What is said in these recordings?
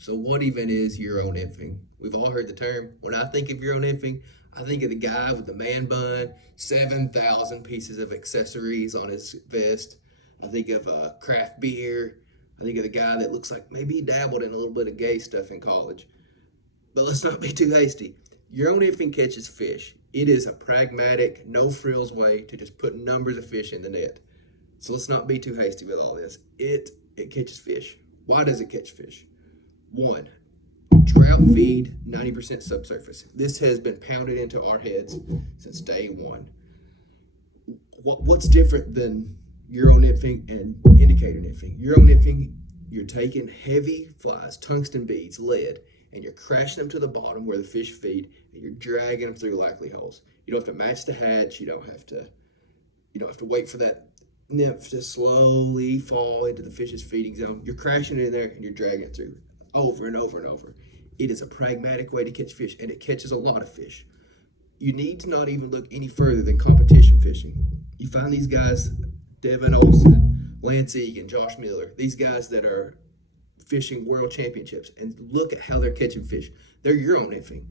So what even is Euro nymphing? We've all heard the term. When I think of Euro nymphing, I think of the guy with the man bun, 7,000 pieces of accessories on his vest. I think of craft beer. I think of the guy that looks like maybe he dabbled in a little bit of gay stuff in college. But let's not be too hasty. Euro nymphing catches fish. It is a pragmatic, no frills way to just put numbers of fish in the net. So let's not be too hasty with all this. It catches fish. Why does it catch fish? One, trout feed 90% subsurface. This has been pounded into our heads since day one. What's different than Euro nymphing and indicator nymphing? Euro nymphing, you're taking heavy flies, tungsten beads, lead, and you're crashing them to the bottom where the fish feed, and you're dragging them through likely holes. You don't have to match the hatch. You don't have to wait for that nymph to slowly fall into the fish's feeding zone. You're crashing it in there and you're dragging it through over and over and over. It is a pragmatic way to catch fish, and it catches a lot of fish. You need to not even look any further than competition fishing. You find these guys, Devin Olson, Lance Egan, Josh Miller, these guys that are fishing world championships, and look at how they're catching fish. They're Euro nymphing.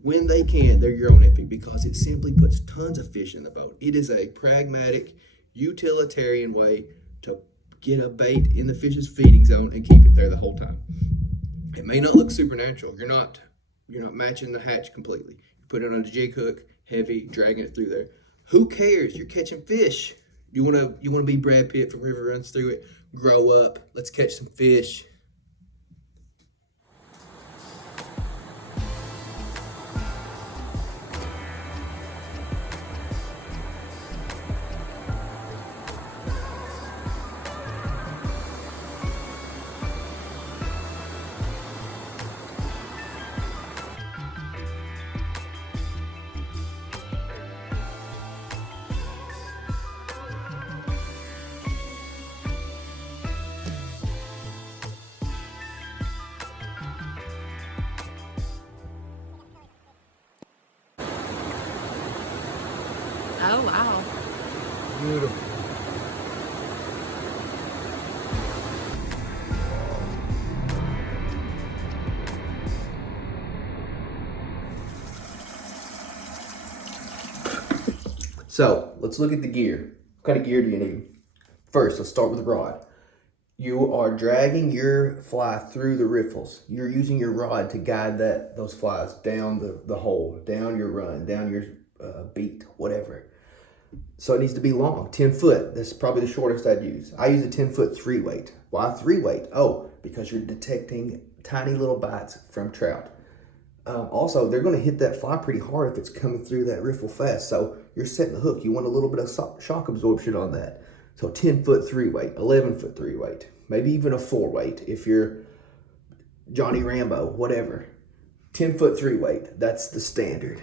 When they can, they're Euro nymphing because it simply puts tons of fish in the boat. It is a pragmatic, utilitarian way to get a bait in the fish's feeding zone and keep it there the whole time. It may not look supernatural. You're not matching the hatch completely. You put it on a jig hook, heavy, dragging it through there. Who cares? You're catching fish. You wanna be Brad Pitt from River Runs Through It. Grow up. Let's catch some fish. Oh, wow. Beautiful. So let's look at the gear. What kind of gear do you need? First, let's start with the rod. You are dragging your fly through the riffles. You're using your rod to guide those flies down the hole, down your run, down your beat, whatever. So it needs to be long, 10 foot. That's probably the shortest I'd use. I use a 10-foot 3-weight. Why 3-weight? Oh, because you're detecting tiny little bites from trout. Also, they're going to hit that fly pretty hard if it's coming through that riffle fast. So you're setting the hook. You want a little bit of shock absorption on that. So 10-foot 3-weight, 11-foot 3-weight, maybe even a 4-weight if you're Johnny Rambo, whatever. 10-foot 3-weight, that's the standard.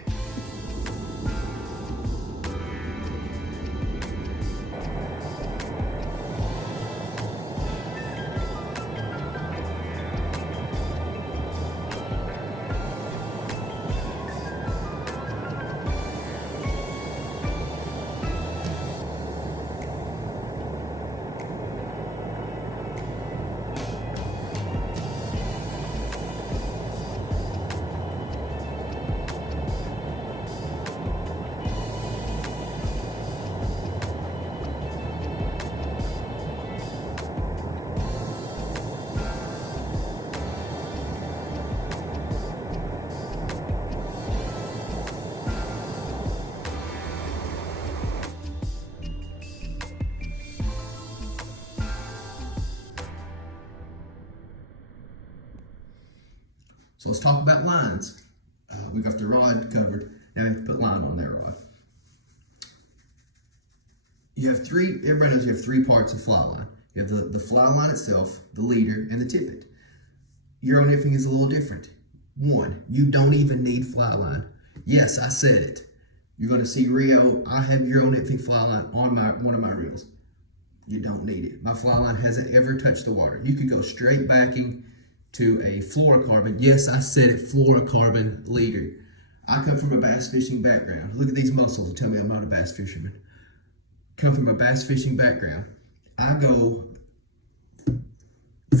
So let's talk about lines. We got the rod covered. Now we have to put line on that rod. Everybody knows you have three parts of fly line. You have the fly line itself, the leader, and the tippet. Euro nymphing is a little different. One, you don't even need fly line. Yes, I said it. You're gonna see I have Euro nymphing fly line on one of my reels. You don't need it. My fly line hasn't ever touched the water. You could go straight backing to a fluorocarbon. Yes, I said it, fluorocarbon leader. I come from a bass fishing background. Look at these muscles and tell me I'm not a bass fisherman. Come from a bass fishing background. I go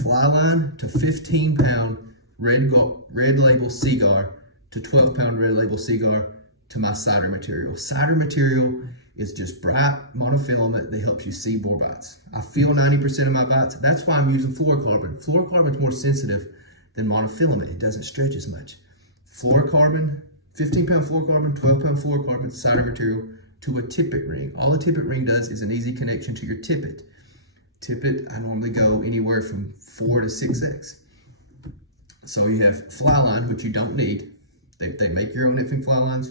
fly line to 15-pound red label cigar to 12-pound red label cigar to my cider material. Cider material is just bright monofilament that helps you see more bites. I feel 90% of my bites. That's why I'm using fluorocarbon. Fluorocarbon is more sensitive than monofilament. It doesn't stretch as much. Fluorocarbon, 15-pound fluorocarbon, 12-pound fluorocarbon, cider material to a tippet ring. All a tippet ring does is an easy connection to your tippet. Tippet, I normally go anywhere from 4 to 6x. So you have fly line, which you don't need. They make your own nymphing fly lines.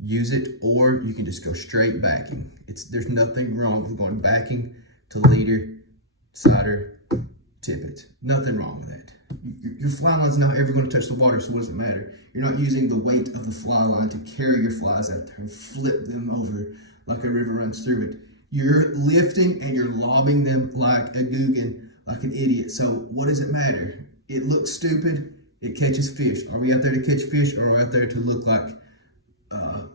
Use it, or you can just go straight backing. There's nothing wrong with going backing to leader, cider, tippet. Nothing wrong with that. Your fly line's not ever going to touch the water, so what does it matter? You're not using the weight of the fly line to carry your flies out there and flip them over like a river runs through it. You're lifting and you're lobbing them like a Guggen, like an idiot. So what does it matter? It looks stupid. It catches fish. Are we out there to catch fish, or are we out there to look like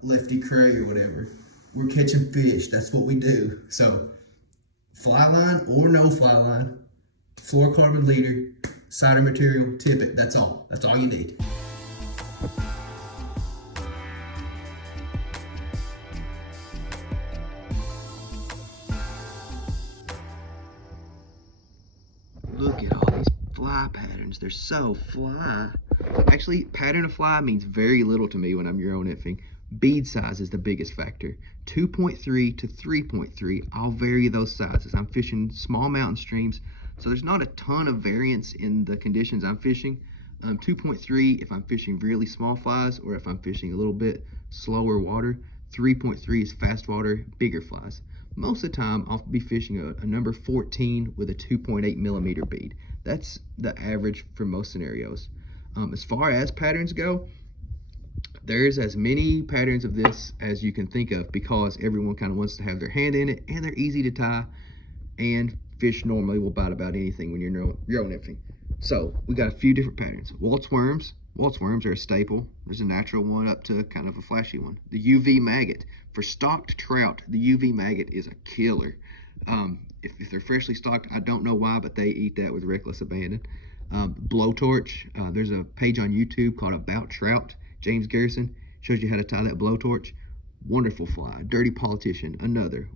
Lefty Cray or whatever? We're catching fish. That's what we do. So fly line or no fly line, fluorocarbon leader, cider material, tippet. That's all. That's all you need. Look at all these fly patterns. They're so fly. Actually, pattern of fly means very little to me when I'm Euro nymphing. Bead size is the biggest factor. 2.3 to 3.3. I'll vary those sizes. I'm fishing small mountain streams, so there's not a ton of variance in the conditions I'm fishing. 2.3 if I'm fishing really small flies, or if I'm fishing a little bit slower water. 3.3 is fast water, bigger flies. Most of the time, I'll be fishing a number 14 with a 2.8 millimeter bead. That's the average for most scenarios. As far as patterns go, there's as many patterns of this as you can think of, because everyone kind of wants to have their hand in it, and they're easy to tie, and fish normally will bite about anything when you're Euro nymphing. So we got a few different patterns. Waltz worms. Waltz worms are a staple. There's a natural one up to kind of a flashy one. The UV maggot. For stocked trout, the UV maggot is a killer. If they're freshly stocked, I don't know why, but they eat that with reckless abandon. Blowtorch. There's a page on YouTube called About Trout. James Garrison shows you how to tie that blowtorch. Wonderful fly. Dirty Politician, another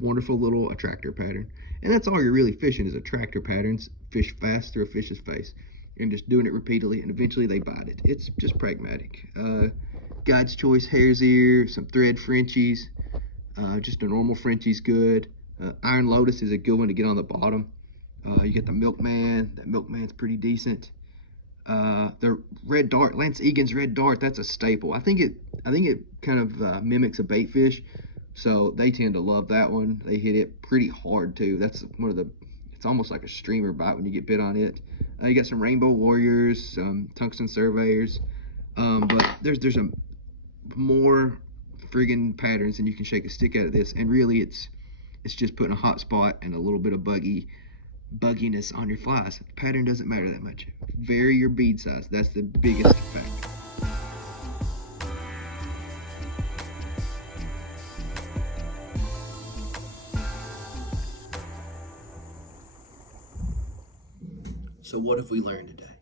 wonderful little attractor pattern. And that's all you're really fishing is attractor patterns. Fish fast through a fish's face. And just doing it repeatedly, and eventually they bite it. It's just pragmatic. Guide's Choice Hare's Ear, some thread Frenchies. Just a normal Frenchie's good. Iron Lotus is a good one to get on the bottom. You get the Milkman. That Milkman's pretty decent. The Red Dart, Lance Egan's Red Dart, that's a staple. I think it kind of mimics a bait fish, so they tend to love that one. They hit it pretty hard too. That's one of the, it's almost like a streamer bite when you get bit on it. You got some Rainbow Warriors, some Tungsten Surveyors, but there's a more friggin' patterns than you can shake a stick out of this, and really it's just putting a hot spot and a little bit of bugginess on your flies. The pattern doesn't matter that much. Vary your bead size. That's the biggest factor. So what have we learned today?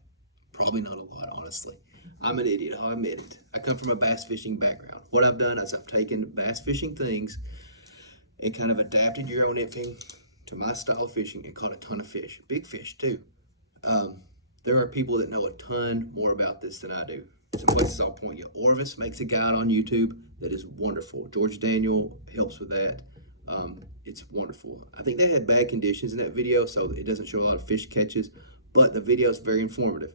Probably not a lot, honestly. I'm an idiot, I'll admit it. I come from a bass fishing background. What I've done is I've taken bass fishing things and kind of adapted Euro nymphing to my style of fishing and caught a ton of fish. Big fish too. There are people that know a ton more about this than I do. Some places I'll point you. Orvis makes a guide on YouTube that is wonderful. George Daniel helps with that. It's wonderful. I think they had bad conditions in that video, so it doesn't show a lot of fish catches, but the video is very informative.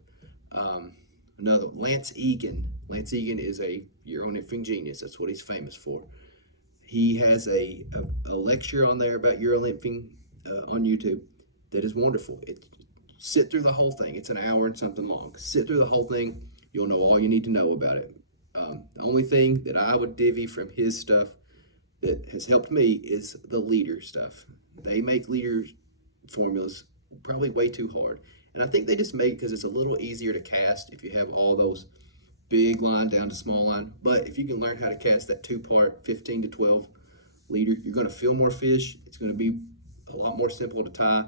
Another, Lance Egan. Lance Egan is a Euro nymphing genius. That's what he's famous for. He has a lecture on there about Euro nymphing on YouTube that is wonderful. Sit through the whole thing. It's an hour and something long. Sit through the whole thing. You'll know all you need to know about it. The only thing that I would divvy from his stuff that has helped me is the leader stuff. They make leader formulas probably way too hard. And I think they just make it because it's a little easier to cast if you have all those big line down to small line. But if you can learn how to cast that two-part 15 to 12 leader, you're going to feel more fish. It's going to be a lot more simple to tie.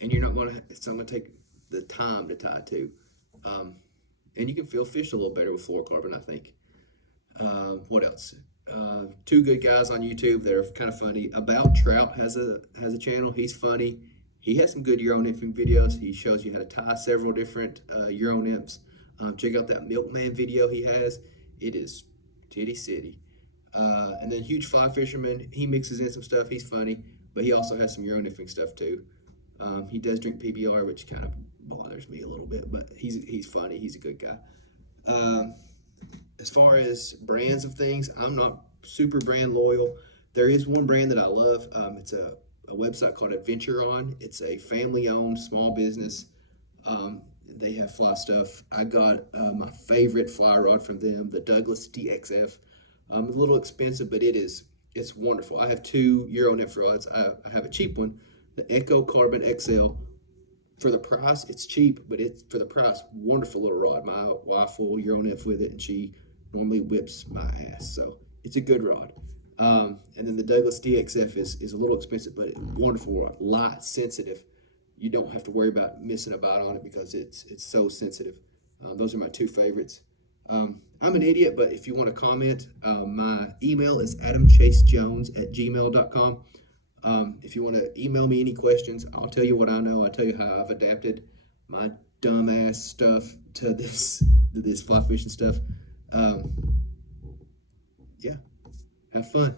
And you're not going to, it's not going to take the time to tie to. Um, and you can feel fish a little better with fluorocarbon, I think. What else? Two good guys on YouTube that are kind of funny. About Trout has a channel. He's funny. He has some good Euro nymphing videos. He shows you how to tie several different Euro nymphs. Check out that Milkman video he has. It is titty city. And then Huge Fly Fisherman. He mixes in some stuff. He's funny, but he also has some Euro nymphing stuff too. He does drink PBR, which kind of bothers me a little bit, but he's funny. He's a good guy. Um, as far as brands of things, I'm not super brand loyal. There is one brand that I love. It's a website called Adventure On. It's a family owned small business. They have fly stuff. I got my favorite fly rod from them, the Douglas DXF. It's a little expensive, but it's wonderful. I have two Euro nymph rods. I have a cheap one, the Echo Carbon XL. For the price, it's cheap, but it's for the price, wonderful little rod. My wife will Euro nymph with it, and she normally whips my ass. So it's a good rod. And then the Douglas DXF is a little expensive, but wonderful rod. Light, sensitive. You don't have to worry about missing a bite on it because it's so sensitive. Those are my two favorites. I'm an idiot, but if you want to comment, my email is adamchasejones@gmail.com. If you want to email me any questions, I'll tell you what I know. I'll tell you how I've adapted my dumbass stuff to this fly fishing stuff. Yeah, have fun.